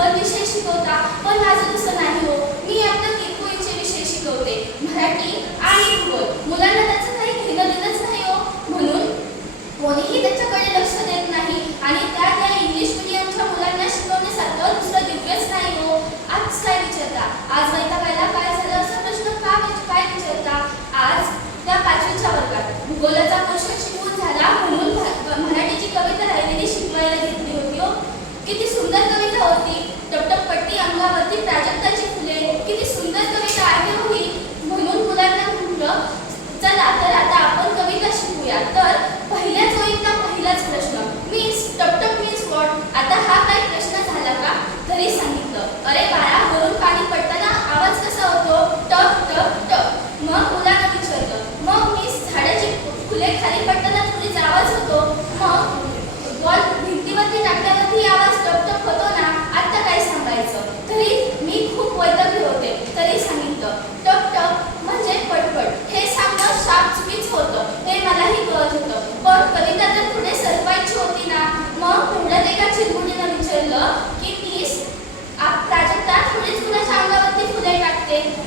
पण विषय शिकवता पण माझं दुसरं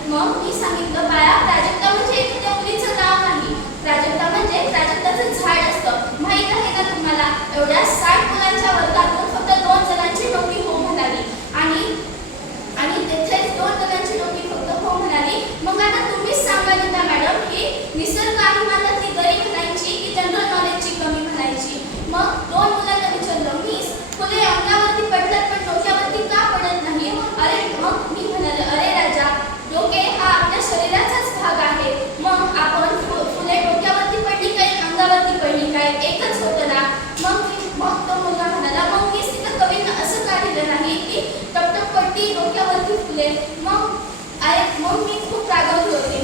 मग मी सांगितलं बाळा प्राजक्ता म्हणजे एखाद्या मुलीचं नाव नाही. प्राजक्ता म्हणजे प्राजक्ताचं झाड असतं. माहीत आहे का तुम्हाला? एवढ्या साठ मुलांच्या वर्गात झालं नाही ते टपटपट्टी डोक्यावरती फुले मग मग मी खूप रागवली होते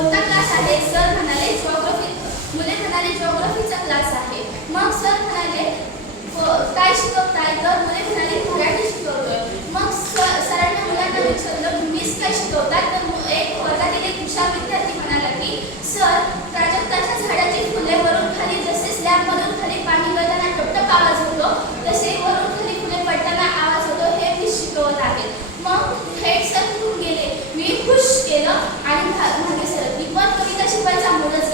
कोणता क्लास आहे सर म्हणाले जॉग्रफी मुले म्हणाले जॉग्रफीचा क्लास आहे. मग सर म्हणाले हो, काय शिकवताय तर मुले म्हणाले मराठी शिकवतोय. मग सरांना मुलांना विचारलं मिस काय शिकवताय तर एक वर्गातील एक हुशार विद्यार्थी म्हणाला की सर प्राजक्ताच्या झाडाची फुले वरून खाली जसे स्लॅबमधून खाली पाणी गळताना टपटप आवाज होतो तसे वरून खाली फुले पडताना आवाज होतो हे मी शिकवत आहे. मग हेड सर गेले. मी खुश केलं आणि भाग्य शिवाय चांगलं